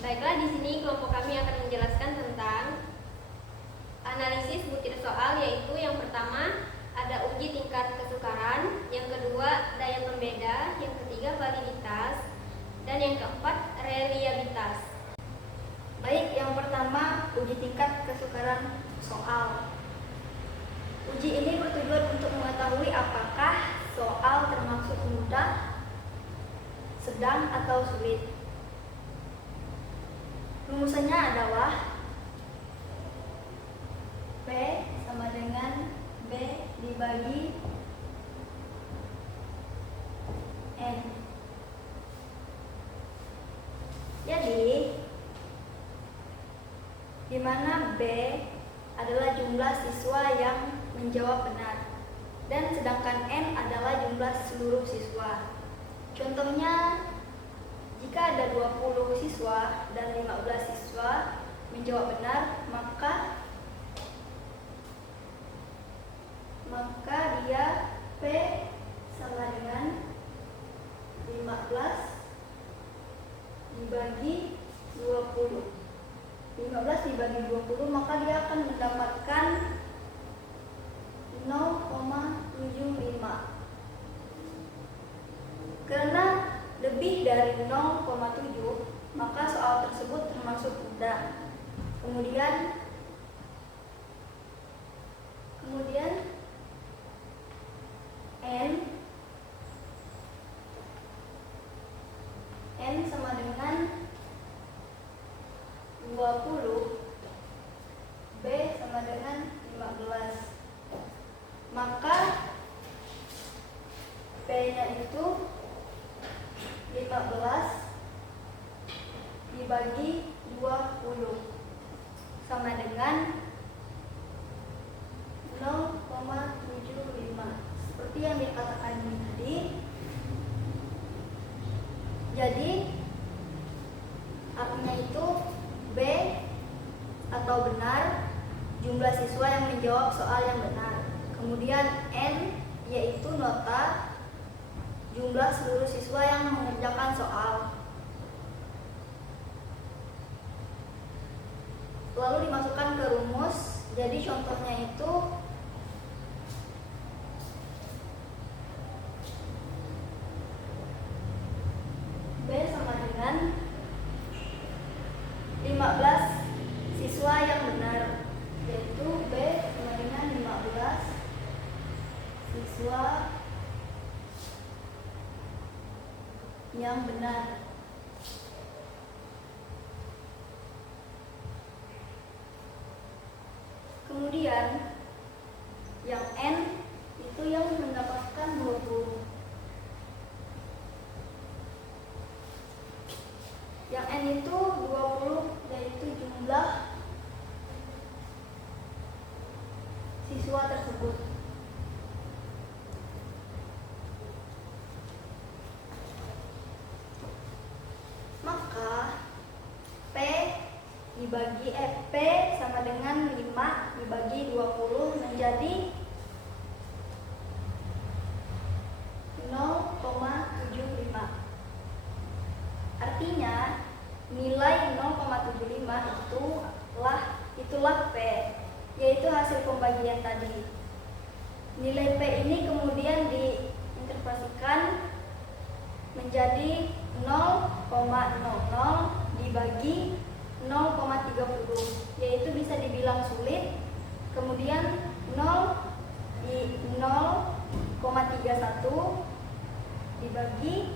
Baiklah, di sini kelompok kami akan menjelaskan tentang analisis butir soal, yaitu yang pertama ada uji tingkat kesukaran, yang kedua daya pembeda, yang ketiga validitas, dan yang keempat reliabilitas. Baik, yang pertama uji tingkat kesukaran soal. Uji ini bertujuan untuk mengetahui apakah soal termasuk mudah, sedang, atau sulit. Rumusannya adalah P sama dengan B dibagi N. Jadi, di mana B adalah jumlah siswa yang menjawab benar dan sedangkan N adalah jumlah seluruh siswa. Contohnya, jika ada 20 siswa dan 15 siswa menjawab benar, maka dia P sama dengan 15 dibagi 20. 15 dibagi 20, maka dia akan mendapatkan 0,75. Karena lebih dari 0,7, maka soal tersebut termasuk mudah. Kemudian N sama dengan 20, B sama dengan 15. Maka P-nya itu 15 dibagi 20 sama dengan 0,75. Seperti yang dikatakan tadi. Jadi artinya itu B atau benar jumlah siswa yang menjawab soal yang benar. Kemudian N yaitu nota jumlah seluruh siswa yang mengerjakan soal. Lalu dimasukkan ke rumus. Jadi contohnya itu B sama dengan 15 siswa yang benar, yaitu B sama dengan 15 siswa yang benar. Kemudian yang N itu yang mendapatkan 20. Yang N itu 20, yaitu jumlah siswa tersebut. Maka P sama dengan 5 dibagi 20 menjadi 0,75. Artinya nilai 0,75 itulah P, yaitu hasil pembagian tadi. Nilai P ini kemudian diinterpretasikan menjadi 0,00 dibagi 0,30, yaitu bisa dibilang sulit. Kemudian 0,31 dibagi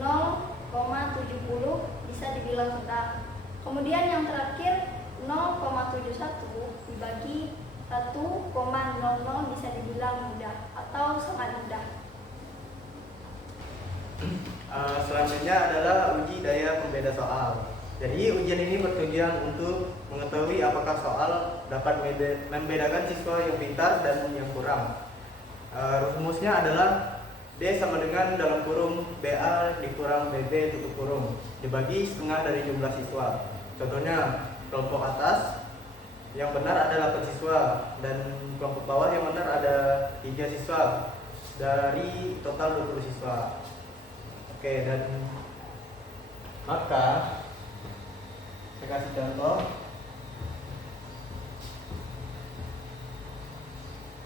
0,70 bisa dibilang sedang. Kemudian yang terakhir 0,71 dibagi 1,00 bisa dibilang mudah atau sangat mudah. Selanjutnya adalah uji daya pembeda soal. Jadi ujian ini bertujuan untuk mengetahui apakah soal dapat membedakan siswa yang pintar dan yang kurang. Rumusnya adalah D sama dengan dalam kurung BA dikurang BB tutup kurung dibagi setengah dari jumlah siswa. Contohnya kelompok atas yang benar ada 8 siswa dan kelompok bawah yang benar ada 3 siswa dari total 20 siswa. Oke, dan maka kasih contoh.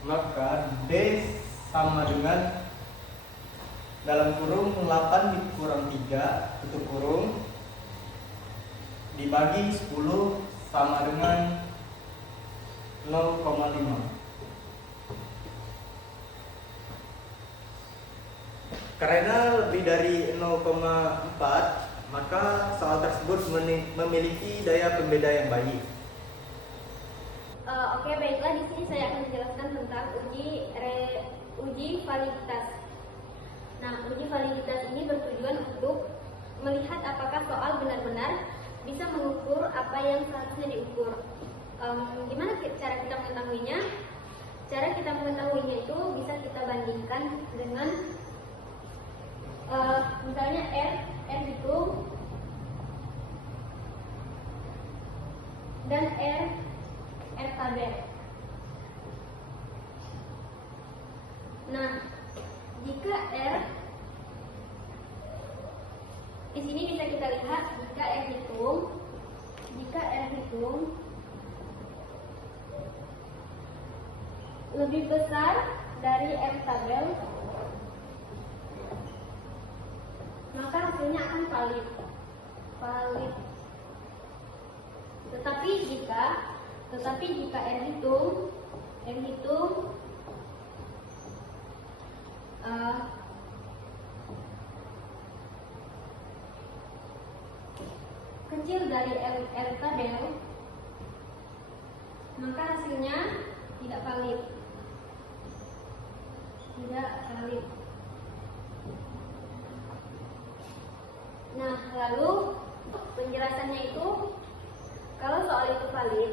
Maka D sama dengan dalam kurung 8 dikurang 3 tutup kurung dibagi 10 sama dengan 0,5. Karena lebih dari 0,4, maka soal tersebut memiliki daya pembeda yang baik. Oke, baiklah, di sini saya akan menjelaskan tentang uji validitas. Nah, uji validitas ini bertujuan untuk melihat apakah soal benar-benar bisa mengukur apa yang seharusnya diukur. Gimana cara kita mengetahuinya? Cara kita mengetahuinya itu bisa kita bandingkan dengan misalnya R hitung dan R tabel. Nah, jika R di sini bisa kita lihat jika R hitung lebih besar dari R tabel, maka hasilnya akan valid. Tetapi jika R hitung kecil dari R tabel, maka hasilnya tidak valid. Nah, lalu penjelasannya itu, kalau soal itu valid,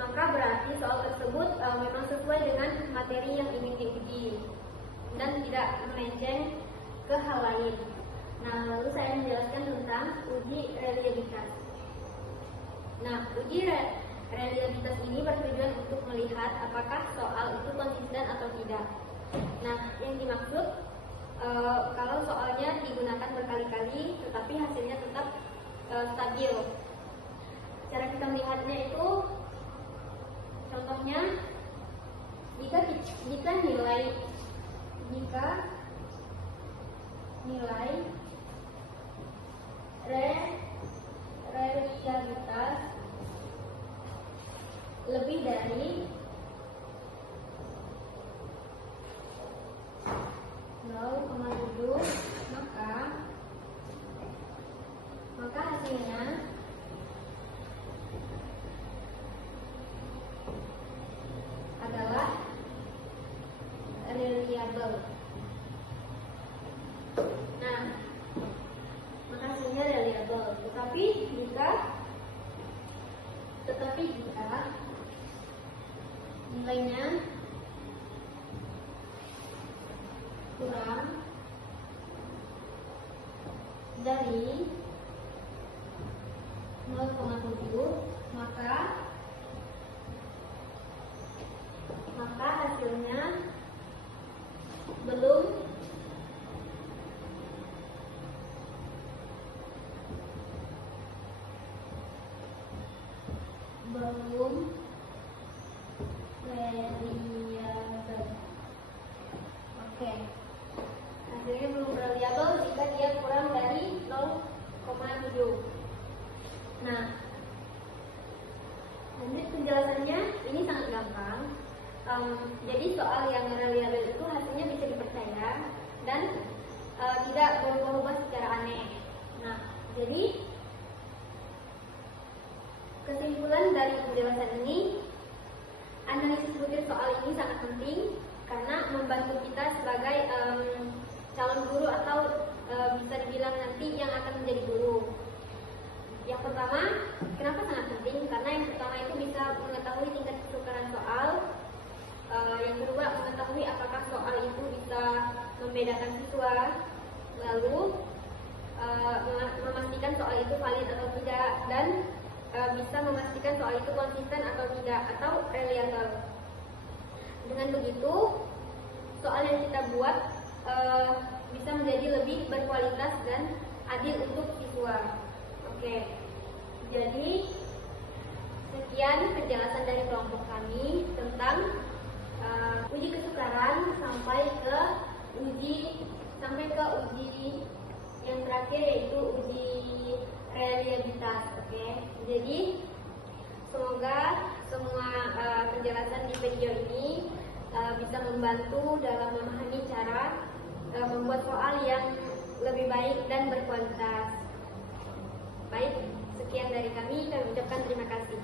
maka berarti soal tersebut memang sesuai dengan materi yang ingin diuji dan tidak melenceng ke hal lain. Nah, lalu saya menjelaskan tentang uji reliabilitas. Nah, uji reliabilitas ini bertujuan untuk melihat apakah soal itu konsisten atau tidak. Nah, yang dimaksud kalau soalnya digunakan berkali-kali tetapi hasilnya tetap stabil. Cara kita melihatnya itu, contohnya jika nilai reliabilitas lebih dari 0,7, maka hasilnya adalah reliable. Nah, maka hasilnya reliable. Tetapi jika nilainya kurang dari 0,7, maka hasilnya belum reliable. Oke. Hasilnya belum reliable jika dia kurang dari 0,7. Nah, lanjut penjelasannya, ini sangat gampang. Jadi soal yang reliable itu hasilnya bisa dipercaya dan tidak berubah-ubah secara aneh. Nah, jadi kesimpulan dari penjelasan ini, analisis butir soal ini sangat penting karena membantu kita sebagai calon guru atau bisa dibilang nanti yang akan menjadi guru. Yang pertama, kenapa sangat penting? Karena yang pertama itu bisa mengetahui tingkat kesukaran soal. Yang kedua, mengetahui apakah soal itu bisa membedakan siswa. Lalu memastikan soal itu valid atau tidak, dan bisa memastikan soal itu konsisten atau tidak, atau reliable. Dengan begitu, soal yang kita buat bisa menjadi lebih berkualitas dan adil untuk siswa. Oke, Jadi, sekian penjelasan dari kelompok kami tentang uji kesukaran sampai ke uji yang terakhir, yaitu uji reliabilitas. Oke. Jadi semoga semua penjelasan di video ini bisa membantu dalam memahami cara membuat soal yang lebih baik dan berkualitas. Baik, sekian dari kami ucapkan terima kasih.